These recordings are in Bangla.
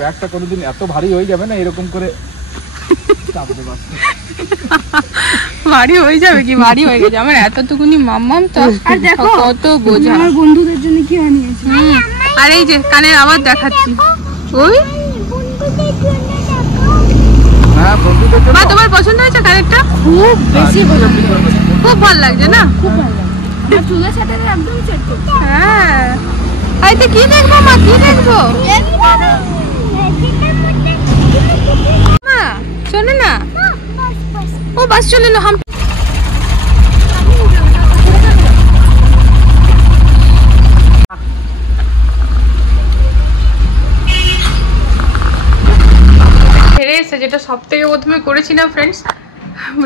ব্যাগটা কোনোদিন এত ভারী হয়ে যাবে না এরকম করে চাপতে পারছে। ভারী হয়ে যাবে কি? ভারী হয়ে গেছে আমার এতটুকুনি মাম্মাম তো। আর দেখো কত বোঝা। আমার বন্ধুদের জন্য কি আনিয়েছি। আর এই যে কানের আওয়াজ দেখাচ্ছি। ওই হ্যাঁ বন্ধুদের জন্য। মা তোমার পছন্দ হয়েছে কানেরটা? খুব বেশি পছন্দ। খুব ভালো লাগছে না? খুব ভালো লাগে। আমার চুলের সাথে একদম সেট করছে। হ্যাঁ। আইতে কি দেখবো মা? কি দেখবো? মা শোনো না। ও বাস চলে লো। हम যেটা সব থেকে প্রথমে করেছি না ফ্রেন্ডস,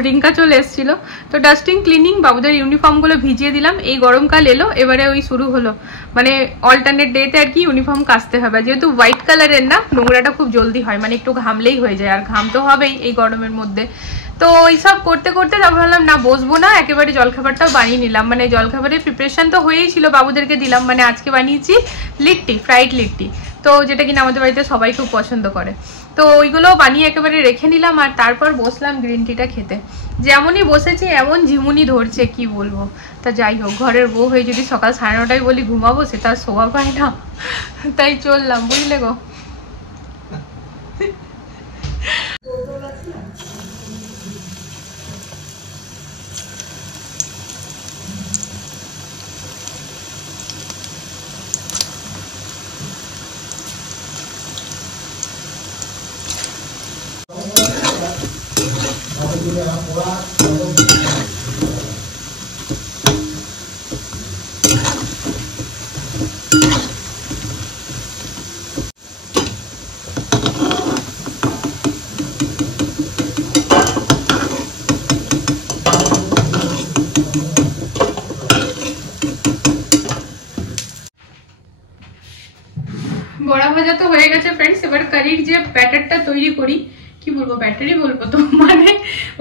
রিঙ্কা চলে এসেছিল তো ডাস্টিং ক্লিনিং বাবুদের ইউনিফর্মগুলো ভিজিয়ে দিলাম। এই গরমকাল এলো, এবারে ওই শুরু হলো মানে অল্টারনেট ডেতে আর কি ইউনিফর্ম কাচতে হবে। যেহেতু হোয়াইট কালারের না, নোংরাটা খুব জলদি হয়, মানে একটু ঘামলেই হয়ে যায়, আর ঘাম তো হবেই এই গরমের মধ্যে। তো এইসব করতে করতে তারপর ভাবলাম না বসবো না, একেবারে জলখাবারটাও বানিয়ে নিলাম। মানে জলখাবারের প্রিপারেশন তো হয়েই ছিল, বাবুদেরকে দিলাম। মানে আজকে বানিয়েছি লিট্টি, ফ্রাইড লিট্টি, তো যেটা কিনা আমাদের বাড়িতে সবাই খুব পছন্দ করে। তো ওইগুলো বানিয়ে একেবারে রেখে নিলাম, আর তারপর বসলাম গ্রিন টিটা খেতে। যেমনই বসেছি এমন ঝিমুনি ধরছে কি বলবো। তা যাই হোক, ঘরের বউ হয়ে যদি সকাল 9:30টায় বলি ঘুমাবো, সেটা শোভা পায় না, তাই চললাম, বুঝলে গো। বড়া ভাজা তো হয়ে গেছে ফ্রেন্ডস। এবার কারির যে ব্যাটারটা তৈরি করি, কি বলবো, ব্যাটারই বলবো তো, মানে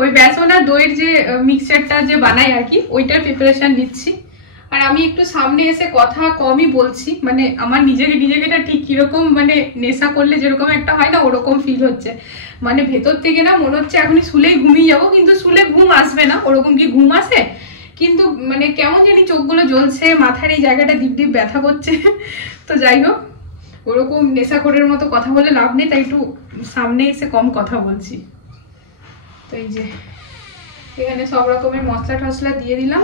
ওই বেসন আর দইয়ের যে মিক্সচারটা যে বানাই আর কি, ওইটার প্রিপারেশন নিচ্ছি। আর আমি একটু সামনে এসে কথা কমই বলছি, মানে আমার নিজেকে না ঠিক কিরকম, মানে নেশা করলে যেরকম একটা হয় না, ওরকম ফিল হচ্ছে। মানে ভেতর থেকে না মনে হচ্ছে এখনই শুলেই ঘুমিয়ে যাবো, কিন্তু শুলে ঘুম আসবে না, ওরকম কি ঘুম আসে, কিন্তু মানে কেমন জানি চোখগুলো জ্বলছে, মাথার এই জায়গাটা ডিপ ডিপ ব্যথা করছে। তো যাই হোক, ওরকম নেশাখোরের মতো কথা বলে লাভ নেই, তাই একটু সামনে এসে কম কথা বলছি। তো এই যে এখানে সব রকমের মশলা টসলা দিয়ে দিলাম।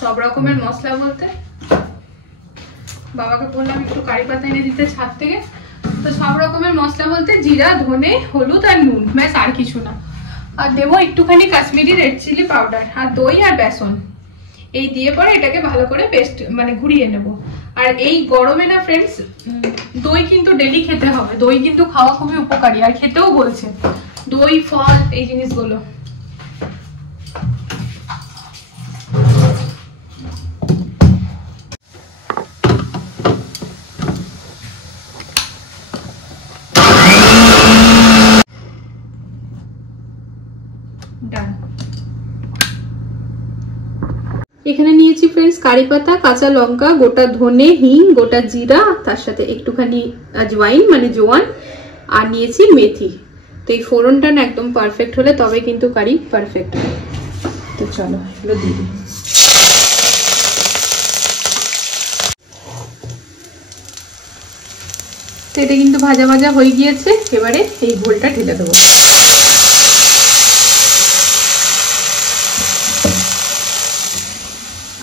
সব রকমের মশলা বলতে বাবাকে বললাম একটু কারি পাতা এনে দিতে ছাদ থেকে, তো সব রকমের মশলা বলতে জিরা, ধনে, হলুদ আর নুন, ব্যাস আর কিছু না। আর দেবো একটুখানি কাশ্মীরি রেড চিলি পাউডার, আর দই আর বেসন। এই দিয়ে পরে এটাকে ভালো করে পেস্ট মানে ঘুরিয়ে নেব। আর এই গরমে না ফ্রেন্ডস, দই কিন্তু ডেলি খেতে হবে। দই কিন্তু খাওয়া খুবই উপকারী, আর খেতেও বলছে দই, ফল, এই জিনিসগুলো। এখানে নিয়েছি ফ্রেন্ডস কারি পাতা, কাঁচা লঙ্কা, গোটা ধনে, হিং, গোটা জিরা, তার সাথে একটুখানি আজওয়াইন মানে জোয়ান, আর নিয়েছি মেথি। তো এই ফোড়নটা না একদম পারফেক্ট হলে তবে কিন্তু কারি পারফেক্ট হয়। তো চলো এগুলো দিয়ে দিই। তো এটা কিন্তু ভাজা ভাজা হয়ে গিয়েছে, এবারে এই ঘোলটা ঢেলে দেবো।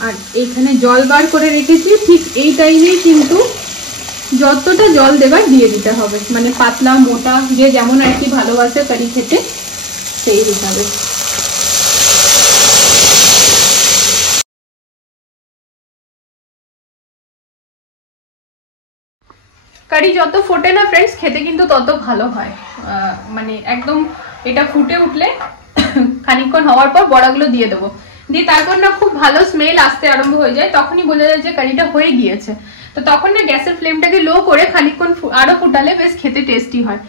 আর এইখানে জল বার করে রেখেছি, ঠিক এই টাইমেই কিন্তু যতটা জল দেবার দিয়ে দিতে হবে, মানে পাতলা মোটা যে যেমন আর কি ভালোবাসে কারি খেতে সেই হিসাবে। কারি যত ফোটে না ফ্রেন্ডস, খেতে কিন্তু তত ভালো হয়। মানে একদম এটা ফুটে উঠলে খানিকক্ষণ হওয়ার পর বড়াগুলো দিয়ে দেবো, দিয়ে তারপর না খুব ভালো স্মেল আসতে আরম্ভ হয়ে যায়, তখনই বোঝা যায় যে কারিটা হয়ে গিয়েছে। তো তখন না গ্যাসের ফ্লেমটাকে লো করে খানিকক্ষণ আরো ফুটালে বেশ খেতে টেস্টি হয়।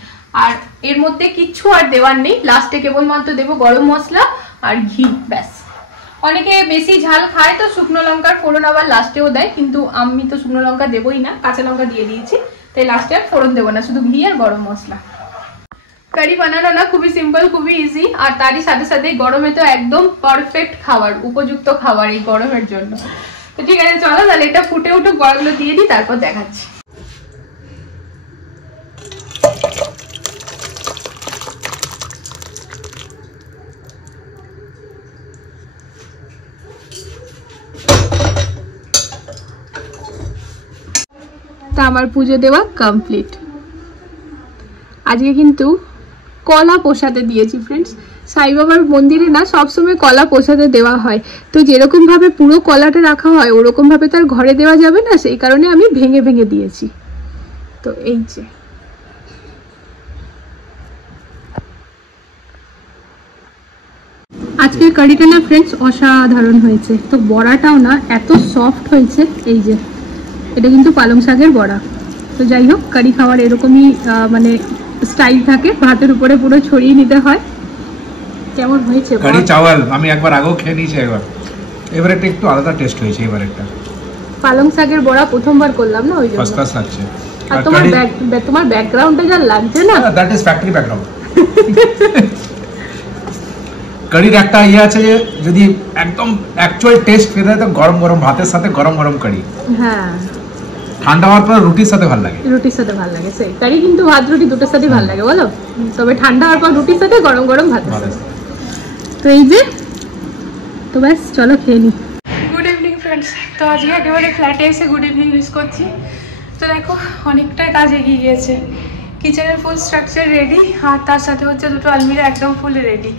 আর এর মধ্যে কিচ্ছু আর দেওয়ার নেই, লাস্টে কেবলমাত্র দেবো গরম মশলা আর ঘি, ব্যাস। অনেকে বেশি ঝাল খায় তো শুকনো লঙ্কার ফোড়ন আবার লাস্টেও দেয়, কিন্তু আমি তো শুকনো লঙ্কা দেবোই না, কাঁচা লঙ্কা দিয়ে দিয়েছি, তাই লাস্টে আর ফোড়ন দেবো না, শুধু ঘি আর গরম মশলা। কারি বানানো না খুবই সিম্পল, খুবই ইজি, আর তারই সাথে সাথে গরমে তো একদম পারফেক্ট খাবার, উপযুক্ত খাবার এই গরমের জন্য। তো ঠিক আছে চলো তাহলে এটা ফুটে উঠুক, বড়াগুলো দিয়ে দিই, তারপর দেখাচ্ছি। তা আমার পুজো দেওয়া কমপ্লিট। আজকে কিন্তু কলা প্রসাদে দিয়েছি ফ্রেন্ডস। সাই বাবার মন্দিরে না সবসময় কলা প্রসাদে দেওয়া হয়, তো যেরকম ভাবে পুরো কলাটা রাখা হয় ওরকম ভাবে তার ঘরে দেওয়া যাবে না, সেই কারণে আমি ভেঙে ভেঙে দিয়েছি। তো এই যে আজকের কারিটা না ফ্রেন্ডস অসাধারণ হয়েছে। তো বড়াটাও না এত সফট হয়েছে, এই যে এটা কিন্তু পালং শাকের বড়া। তো যাই হোক, কারি খাওয়ার এরকমই মানে স্টাইল থাকে, ভাতের উপরে পুরো ছড়িয়ে নিতে হয়। কেমন হয়েছে কারি চাওয়াল? আমি একবার আগেও খেয়ে নিয়েছি একবার, এবার একটা একটু আলাদা টেস্ট হয়েছে। এবার একটা পালং শাকের বড়া প্রথমবার করলাম না, ওই জন্য ফার্স্ট ক্লাস লাগছে। আর তোমার ব্যাকগ্রাউন্ডে যা লাগছে না, দ্যাট ইজ ফ্যাক্টরি ব্যাকগ্রাউন্ড। কারির একটা ইয়ে আছে যে যদি একদম অ্যাকচুয়াল টেস্ট পেতে হয় তো গরম গরম ভাতের সাথে গরম গরম কারি। হ্যাঁ, ঠান্ডা হওয়ার পর রুটির সাথে ভালো লাগে। রুটির সাথে ভালো লাগে, সেই কারি কিন্তু ভাত রুটি দুটোর সাথে ভালো লাগে বলো, তবে ঠান্ডা হওয়ার পর রুটির সাথে গরম গরম ভাতের সাথে। তো এই যে, তো ব্যাস চলো খেয়ে নি। Good evening friends. তো আজকে একেবারে ফ্ল্যাটে এসে গুড ইভিনিং উইশ করছি। তো দেখো অনেকটাই কাজ এগিয়ে গিয়েছে, কিচেনের ফুল স্ট্রাকচার রেডি, আর তার সাথে হচ্ছে দুটো আলমিরা একদম ফুল রেডি।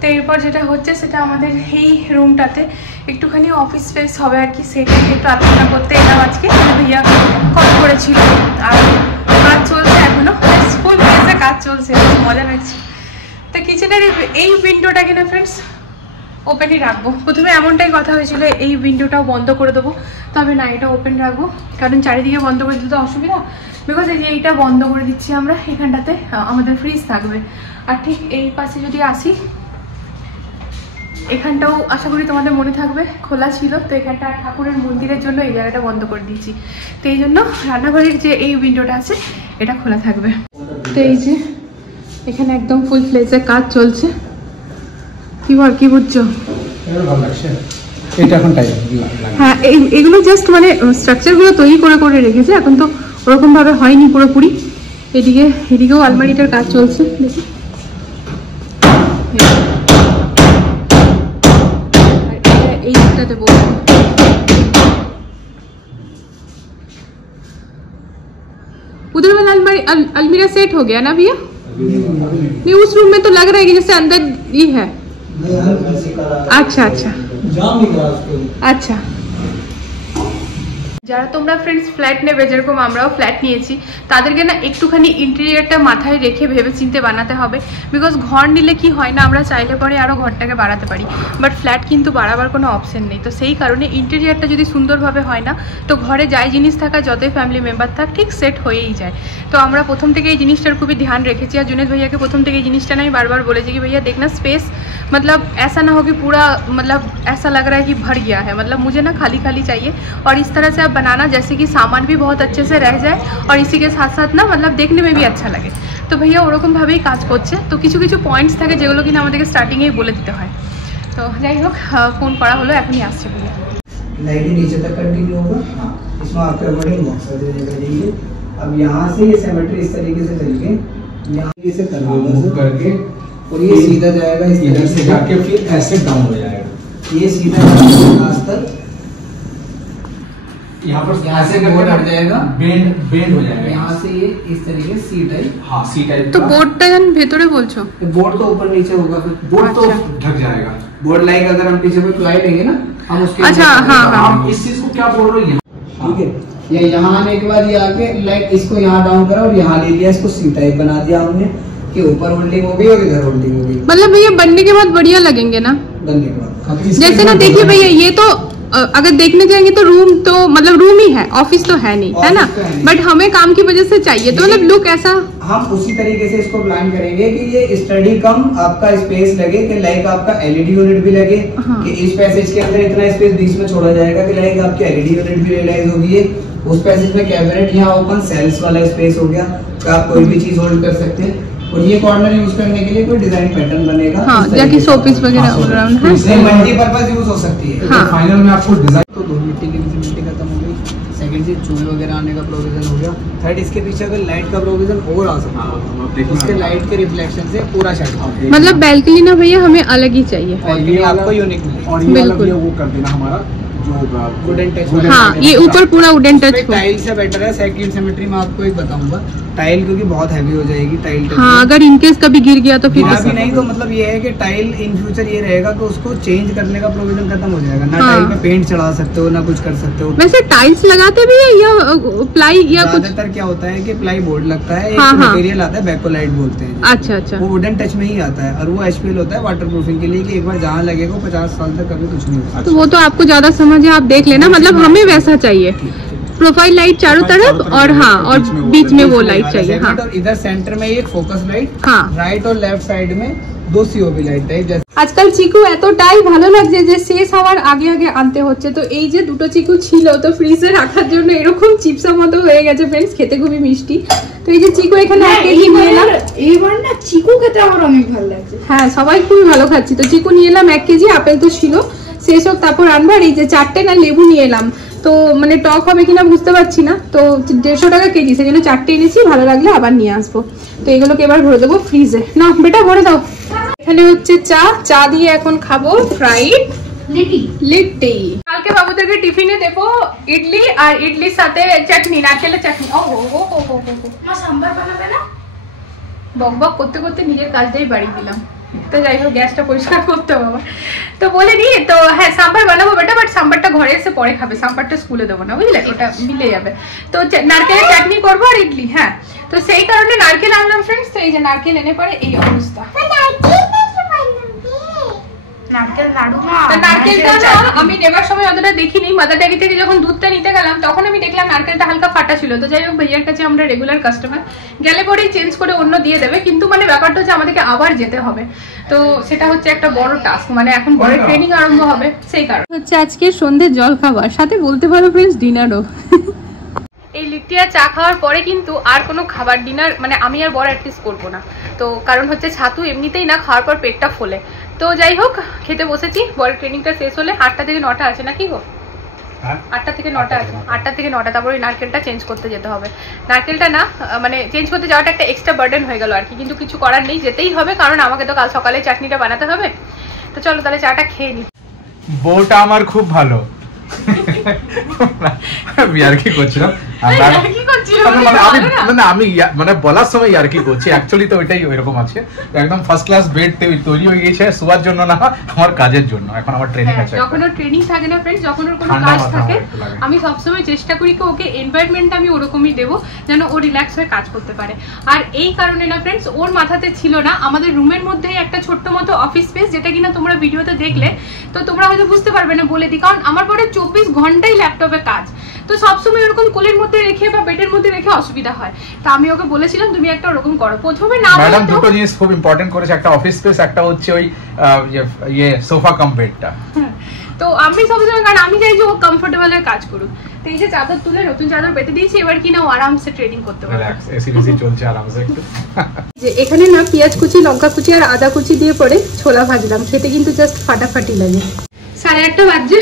তো এরপর যেটা হচ্ছে সেটা আমাদের এই রুমটাতে একটুখানি অফিস স্পেস হবে আর কি, সেটা একটু আলোচনা করতে এলাম আজকে। ভাইয়া কল করেছিল, আর কাজ চলছে এখনো, ফুল ফেজে কাজ চলছে, মজা লাগছে। তো কিচেনের এই উইন্ডোটা কিনা ফ্রেন্ডস ওপেনই রাখবো। প্রথমে এমনটাই কথা হয়েছিল এই উইন্ডোটাও বন্ধ করে দেবো, তবে না এটা ওপেন রাখবো, কারণ চারিদিকে বন্ধ করে দিতে অসুবিধা। বিকজ এই যে এইটা বন্ধ করে দিচ্ছি আমরা, এখানটাতে আমাদের ফ্রিজ থাকবে। আর ঠিক এই পাশে যদি আসি, এখানটাও আশা করি তোমাদের মনে থাকবে খোলা ছিল, তো এখানটা ঠাকুরের মন্দিরের জন্য এই জায়গাটা বন্ধ করে দিচ্ছি। তো এই জন্য রান্নাঘরের যে এই উইন্ডোটা আছে এটা খোলা থাকবে। তো এই যে এখানে একদম ফুল ফ্লেজে কাজ চলছে। কি বুঝছো? হ্যাঁ, এগুলো জাস্ট মানে স্ট্রাকচারগুলো তৈরি করে করে রেখেছে, এখন তো ওরকম ভাবে হয়নি পুরোপুরি। এদিকেও আলমারিটার কাজ চলছে, দেখি। এই দিকটাতে বলবো উদরবেলা अलमीरा सेट हो गया ना भैया? नहीं, उस रूम में तो लग रहा है कि जैसे अंदर ये है। अच्छा अच्छा अच्छा। যারা তোমরা ফ্রেন্ডস ফ্ল্যাট নেবে, যেরকম আমরাও ফ্ল্যাট নিয়েছি, তাদেরকে না একটুখানি ইন্টেরিয়রটা মাথায় রেখে ভেবে চিন্তে বানাতে হবে। বিকজ ঘর নিলে কি হয় না, আমরা চাইলে পরে আরও ঘরটাকে বাড়াতে পারি, বাট ফ্ল্যাট কিন্তু বাড়াবার কোনো অপশন নেই। তো সেই কারণে ইন্টেরিয়রটা যদি সুন্দরভাবে হয় না, তো ঘরে যাই জিনিস থাকা, যতই ফ্যামিলি মেম্বার থাক, ঠিক সেট হয়েই যায়। তো আমরা প্রথম থেকে এই জিনিসটার খুবই ধ্যান রেখেছি। আর জুনেদ ভैया প্রথম থেকে এই জিনিসটা না আমি বারবার বলেছি कि भैया देखना स्पेस मतलब ऐसा ना हो कि पूरा मतलब ऐसा लग रहा है कि भर गया है, मतलब मुझे ना खाली खाली चाहिए। और इस तरह से आप बनाना जैसे कि सामान भी बहुत अच्छे से रह जाए और इसी के साथ साथ ना मतलब देखने में भी अच्छा लगे। तो भैया ওরকমভাবেই কাজ করছে। তো কিছু কিছু পয়েন্টস থাকে যেগুলো কিনা আমাদেরকে স্টার্টিংয়েই বলে দিতে হয়। তো যাই হোক, ফোন করা হলো, এখনই আসছে भैया। लाइट नीचे तक कंटिन्यू होगा। इसमें आपका बड़ी बॉक्स देंगे। अब यहाँ से ये सिमेट्री इस तरीके से चलेंगे, यहाँ से करके और ये सीधा जाएगा, इधर से जाके फिर ऐसे डाउन हो जाएगा। ये सीधा आज तक यहाँ पर, यहाँ से बोर्ड हट जाएगा, बेंड हो जाएगा। यहाँ से ये इस तरीके सी टाइप, हाँ सी टाइप। तो बोर्डটা জান ভেতরে বলছো? बोर्ड तो ऊपर नीचे होगा, फिर बोर्ड तो ढक जाएगा। बोर्ड लाइक अगर हम पीछे कोई प्लाई लेंगे ना, हम उसके अच्छा हाँ हाँ, आप इस चीज को क्या बोल रहे हो, ठीक है। ये यहाँ आने के बाद ये आके लाइक इसको यहाँ डाउन करा और यहाँ ले लिया, इसको सी टाइप बना दिया हमने कि ऊपर होल्डिंग हो गई और इधर होल्डिंग हो गई। मतलब भैया बनने के बाद बढ़िया लगेंगे ना? बनने के बाद जैसे ना देखिए भैया, ये तो अगर देखने जाएंगे तो रूम तो मतलब रूम ही है, ऑफिस तो है नहीं, है ना? बट हमें काम की वजह से चाहिए, तो मतलब लुक ऐसा हम उसी तरीके से इसको प्लान करेंगे कि ये स्टडी कम आपका स्पेस लगे, कि लाइक आपका एलईडी यूनिट भी लगे, कि इस पैसेज के अंदर इतना स्पेस बीच में छोड़ा जाएगा कि लाइक आपकी एलईडी यूनिट भी रियलाइज होगी। उस पैसेज में कैबिनेट, यहाँ ओपन सेल्स वाला स्पेस हो गया, तो आप कोई भी चीज होल्ड कर सकते हैं। और ये कॉर्नर यूज करने के लिए कोई डिजाइन पैटर्न बनेगा, हाँ, जाके शोपीस वगैरह ऑल राउंड है, मल्टीपर्पज यूज हो सकती है। हाँ। फाइनल में आपको डिजाइन तो धूल मिट्टी की विजिबिलिटी खत्म हो गई। सेकंड चीज चूहे वगैरह आने का प्रोविजन हो गया। थर्ड, इसके पीछे अगर लाइट का प्रोविजन और आ सकता है, उसके लाइट के रिफ्लेक्शन से पूरा शट। मतलब बैल्कनी ना भैया हमें अलग ही चाहिए, और ये आपको यूनिक मिलेगा। और ये वाला वो कर देना हमारा जो वुडन टच, हाँ ये ऊपर पूरा वुडन टच हो। टाइल से बेटर है। सेकंड सिमेट्री में आपको एक बताऊंगा, टाइल क्योंकि बहुत हैवी हो जाएगी टाइल। हाँ, अगर इनकेस कभी गिर गया तो फिर भी नहीं, तो मतलब ये है कि टाइल इन फ्यूचर ये रहेगा कि उसको चेंज करने का प्रोविजन खत्म हो जाएगा ना। हाँ। टाइल पे पेंट चढ़ा सकते हो ना कुछ कर सकते हो। वैसे टाइल्स लगाते भी है या प्लाई या कुछ? ज्यादातर क्या होता है कि प्लाई बोर्ड लगता है, एक हाँ, हाँ। मटेरियल आता है बैकोलाइट बोलते हैं। अच्छा अच्छा, वो वुडन टच में ही आता है और वो एचपीएल होता है वाटर प्रूफिंग के लिए, कि एक बार जहाँ लगेगा 50 साल तक कभी कुछ नहीं होता। तो वो तो आपको ज्यादा समझ है, आप देख लेना। मतलब हमें वैसा चाहिए, प्रोफाइल लाइट चारों तरफ और हाँ, और बीच में वो लाइट चाहिए। हाँ, और इधर सेंटर में एक फोकस लाइट, हाँ, राइट और लेफ्ट साइड में 2 सीओबी লাইট টাইপ। আজকাল চিকু এতটাই ভালো লাগছে যে শেষ হওয়ার আগে আগে আনতে হচ্ছে। তো এই যে দুটো চিকু ছিল তো ফ্রিজে রাখার জন্য এরকম চিপসা মতো হয়ে গেছে ফ্রেন্ডস, খেতে খুবই মিষ্টি। তো এই যে চিকু এখানে 1 কেজি নিয়ে এলাম। এইবার না চিকু খেতে আমার অনেক ভালো লাগছে। হ্যাঁ, সবাই খুবই ভালো খাচ্ছি। তো চিকু নিয়ে এলাম 1 কেজি, আপেল তো ছিল, শেষ হোক তারপর আনবার। এই যে 4টে না লেবু নিয়ে এলাম, তো মানে টক হবে কিনা বুঝতে পারছি না, তো 150 টাকা কেজি, সেজন্য 4টে এনেছি। ভালো লাগলে আবার নিয়ে আসবো। তো এগুলোকে এবার ভরে দেবো ফ্রিজে। না বেটা ভরে দাও। এখানে হচ্ছে চা দিয়ে এখন খাবো ফ্রাইড লিট্টি। কালকে বাবুদেরকে টিফিনে দেবো ইডলি, আর ইডলির সাথে চাটনি, নারকেলের চাটনি। ও হো হো হো হো হো, মা সাম্বার বানাবে না? বক বক করতে করতে নিজের কাজটাই বাড়িয়ে দিলাম। তো যাই হোক, গ্যাসটা পরিষ্কার করতে হবে। তো বলে নি তো হ্যাঁ সাম্বার বানাবো বেটা, বাট সাম্বারটা ঘরে এসে পরে খাবে, সাম্বারটা স্কুলে দেবো না, বুঝলে? ওটা মিলে যাবে। তো নারকেলের চাটনি করবো আর ইডলি। হ্যাঁ, তো সেই কারণে নারকেল আনলাম ফ্রেন্ডস। তো এই যে নারকেল এনে পরে এই অবস্থা। নারকেল নাড়ু না, নারকেলটা না আমি নেবার সময় অতটা দেখিনি, মাদার ডেয়ারি থেকে যখন দুধটা নিতে গেলাম তখন আমি দেখলাম নারকেলটা হালকা ফাটা ছিল। তো যাই হোক, ভাইয়ার কাছে আমরা রেগুলার কাস্টমার, গেলে পরেই চেঞ্জ করে অন্য দিয়ে দেবে, কিন্তু মানে ব্যাপারটা হচ্ছে আমাদেরকে আবার যেতে হবে। তো সেটা হচ্ছে একটা বড় টাস্ক, মানে এখন বড় ট্রেনিং আরম্ভ হবে, সেই কারণে হচ্ছে আজকে সন্ধ্যে জল খাবার সাথে বলতে পারো ফ্রেন্ডস ডিনারও। এই লিট্টি আর চা খাওয়ার পরে কিন্তু আর কোনো খাবার ডিনার মানে আমি আর বড় অ্যাটলিস্ট করবো না। তো কারণ হচ্ছে ছাতু এমনিতেই না খাওয়ার পর পেটটা ফোলে। তো যাই হোক, খেতে বসেছি। বড় ট্রেনিংটা শেষ হলে 8টা থেকে 9টা আছে নাকি গো? 8টা থেকে 9টা আছে, 8টা থেকে 9টা। তারপরে নারকেলটা চেঞ্জ করতে যেতে হবে। নারকেলটা না মানে চেঞ্জ করতে যাওয়াটা একটা এক্সট্রা বার্ডেন হয়ে গেল আর কি, কিন্তু কিছু করার নেই, যেতেই হবে, কারণ আমাকে তো কাল সকালে চাটনিটা বানাতে হবে। তো চলো তাহলে চাটা খেয়ে নি। বউটা আমার খুব ভালো, আমি আর কি করছিলাম। মানে বলার সময় ইয়ার্কি করছি, অ্যাকচুয়ালি তো ওইটাই ওইরকম আছে। একদম ফার্স্ট ক্লাস বেড তৈরি হয়ে গেছে, শোয়ার জন্য না, আমার কাজের জন্য। এখন আমার ট্রেনিং আছে। যখন ওর ট্রেনিং থাকে না ফ্রেন্ডস, যখন ওর কোনো কাজ থাকে, আমি সবসময় চেষ্টা করি কি ওকে এনভায়রনমেন্টটা আমি ওরকমই দেবো যেন ও রিল্যাক্স হয়ে কাজ করতে পারে। আর এই কারণে না ফ্রেন্ডস, ওর মাথাতে ছিল না আমাদের রুমের মধ্যেই একটা ছোট্ট মতো অফিস স্পেস, যেটা কিনা তোমরা ভিডিওতে দেখলে তো তোমরা হয়তো বুঝতে পারবে না, বলে দিই। কারণ আমার পরে 24 ঘন্টাই ল্যাপটপে কাজ, তো সবসময় এরকম কোলের মধ্যে রেখে বা বেডের মধ্যে রেখে অসুবিধা হয়। তো আমি ওকে বলেছিলাম তুমি একটা ওরকম করো। প্রথমে না ম্যাডাম দুটো জিনিস খুব ইম্পর্টেন্ট করেছে, একটা অফিস স্পেস, একটা হচ্ছে ওই সোফা কাম বেডটা। তো আমি সবসময়, কারণ আমি চাই যে ও কমফোর্টেবল হয়ে কাজ করুক। তো এই যে চাদর তুলে নতুন চাদর পেতে দিয়েছি, এবার কিনা ও আরামসে ট্রেনিং করতে পারে। এসি চলছে আরামসে একটু। যে এখানে না পেঁয়াজ কুচি, লঙ্কা কুচি আর আদা কুচি দিয়ে পরে ছোলা ভাজলাম, খেতে কিন্তু জাস্ট ফাটাফাটি লাগে। 1:30 বাজে,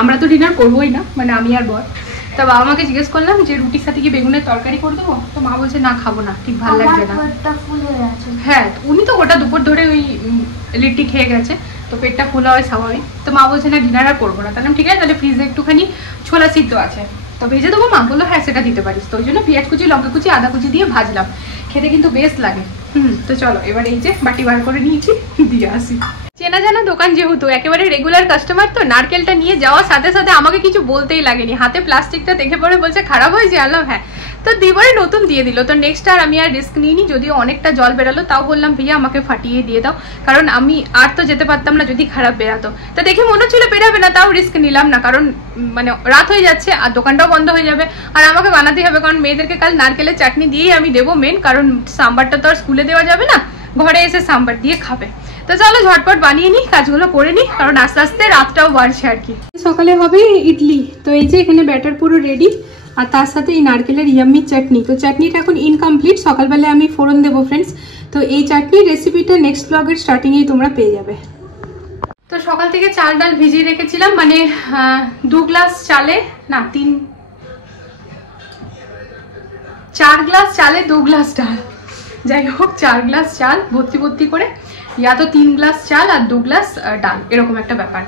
আমরা তো ডিনার করবোই না, মানে আমি আর বর। তো বাবা মাকে জিজ্ঞেস করলাম যে রুটির সাথে কি বেগুনের তরকারি করে দেবো, তো মা বলছে না খাবো না, ঠিক ভালো লাগছে না। হ্যাঁ, উনি তো গোটা দুপুর ধরে ওই লিট্টি খেয়ে গেছে, তো পেটটা ফুলা হয় স্বাভাবিক। তো মা বলছে না ডিনার আর করবো না। তাহলে ঠিক আছে, তাহলে ফ্রিজে একটুখানি ছোলা সিদ্ধ আছে, তো ভেজে দেবো। মা বললো হ্যাঁ সেটা দিতে পারিস। তো ওই জন্য পেঁয়াজ কুচি, লঙ্কা কুচি, আদা কুচি দিয়ে ভাজলাম, খেতে কিন্তু বেশ লাগে। তো চলো এবার এই যে বাটি বার করে নিয়েছি, দিয়ে আসি। চেনা জানা দোকান যেহেতু, একেবারে রেগুলার কাস্টমার, তো নারকেলটা নিয়ে যাওয়ার সাথে সাথে আমাকে কিছু বলতেই লাগেনি, হাতে প্লাস্টিকটা দেখে পরে বলছে খারাপ হয়েছে। আনলাম হ্যাঁ, তো দিবারে নতুন দিয়ে দিল। তো নেক্সট আর আমি আর রিস্ক নিইনি, যদিও অনেকটা জল বেরালো, তাও বললাম ভাইয়া আমাকে ফাটিয়ে দিয়ে দাও, কারণ আমি আর তো যেতে পারতাম না যদি খারাপ বেরাতো। তো দেখে মনে হচ্ছিল বেরাবে না, তাও রিস্ক নিলাম না, কারণ মানে রাত হয়ে যাচ্ছে আর দোকানটাও বন্ধ হয়ে যাবে, আর আমাকে বানাতেই হবে, কারণ মেয়েদেরকে কাল নারকেলের চাটনি দিয়েই আমি দেবো মেন, কারণ সাম্বারটা তো আর স্কুলে দেওয়া যাবে না, ঘরে এসে সাম্বার দিয়ে খাবে। তো চলো ঝটপট বানিয়ে নিই, কাজগুলো করে নিই, কারণ আস্তে আস্তে রাতটাও বাড়ছে আর কি। সকালে হবে ইডলি, তো এই যে এখানে ব্যাটার পুরো রেডি, আর তার সাথে এই নারকেলের ইয়াম্মি চাটনি। তো চাটনিটা এখন ইনকমপ্লিট, সকালবেলায় আমি ফোড়ন দেবো ফ্রেন্ডস। তো এই চাটনির রেসিপিটা নেক্সট ব্লগের স্টার্টিংয়েই তোমরা পেয়ে যাবে। তো সকাল থেকে চাল ডাল ভিজিয়ে রেখেছিলাম, মানে 2 গ্লাস চালে না 4 গ্লাস চালে 2 গ্লাস ডাল, যাই হোক 4 গ্লাস চাল ভর্তি করে, ইয়া তো 3 গ্লাস চাল আর 2 গ্লাস ডাল, এরকম একটা ব্যাপার।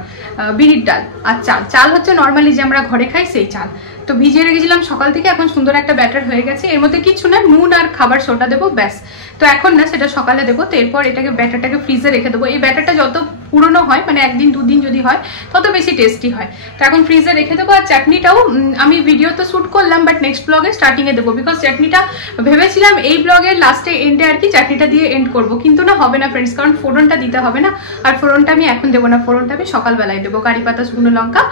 বিরির ডাল আর চাল হচ্ছে নর্মালি যে আমরা ঘরে খাই সেই চাল। তো ভিজিয়ে রেখেছিলাম সকাল থেকে, এখন সুন্দর একটা ব্যাটার হয়ে গেছে। এর মধ্যে কিছু না, নুন আর খাবার সোডা দেবো ব্যাস। তো এখন না, সেটা সকালে দেবো। তো এরপর এটাকে ব্যাটারটাকে ফ্রিজে রেখে দেবো। এই ব্যাটারটা যত পুরনো হয়, মানে 1 দিন 2 দিন যদি হয়, তত বেশি টেস্টি হয়। তো এখন ফ্রিজে রেখে দেবো। আর চাটনিটাও আমি ভিডিও তো শ্যুট করলাম, বাট নেক্সট ব্লগে স্টার্টিংয়ে দেবো, বিকজ চাটনিটা ভেবেছিলাম এই ব্লগের লাস্টে এন্ডে আর কি চাটনিটা দিয়ে এন্ড করবো, কিন্তু না হবে না ফ্রেন্ডস, কারণ ফোড়নটা দিতে হবে না। আর ফোড়নটা আমি এখন দেবো না, ফোড়নটা আমি সকালবেলায় দেবো। কারি পাতা, শুকনো লঙ্কা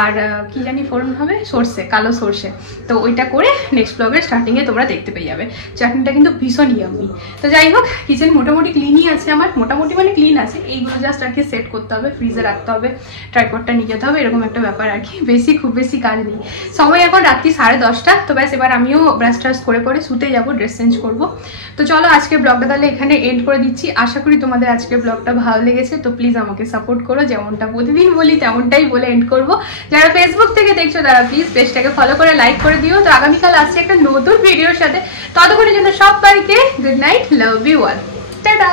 আর কি জানি ফোড়ন হবে, সর্ষে, কালো সর্ষে। তো ওইটা করে নেক্সট ব্লগের স্টার্টিংয়ে তোমরা দেখতে পেয়ে যাবে। চাটনিটা কিন্তু ভীষণ ইয়াম্মি। তো যাই হোক, কিচেন মোটামুটি ক্লিনই আছে আমার, মোটামুটি মানে ক্লিন আছে। এইগুলো জাস্ট আর কি সেট করতে হবে, ফ্রিজে রাখতে হবে, ট্রাইপডটা নিয়ে যেতে হবে, এরকম একটা ব্যাপার আর কি। খুব বেশি কাজ নেই। সময় এখন রাত্রি 10:30। তো ব্যাস এবার আমিও ব্রাশ ট্রাশ করে পরে শুতে যাবো, ড্রেস চেঞ্জ করবো। তো চলো আজকের ব্লগটা তাহলে এখানে এন্ড করে দিচ্ছি। আশা করি তোমাদের আজকের ব্লগটা ভালো লেগেছে। তো প্লিজ আমাকে সাপোর্ট করো, যেমনটা প্রতিদিন বলি তেমনটাই বলে এন্ড করবো। যারা ফেসবুক থেকে দেখছো তারা প্লিজ পেজটাকে ফলো করে লাইক করে দিও। তো আগামীকাল আসছে একটা নতুন ভিডিওর সাথে, ততক্ষণের জন্য সবাইকে good night, love you all, tata.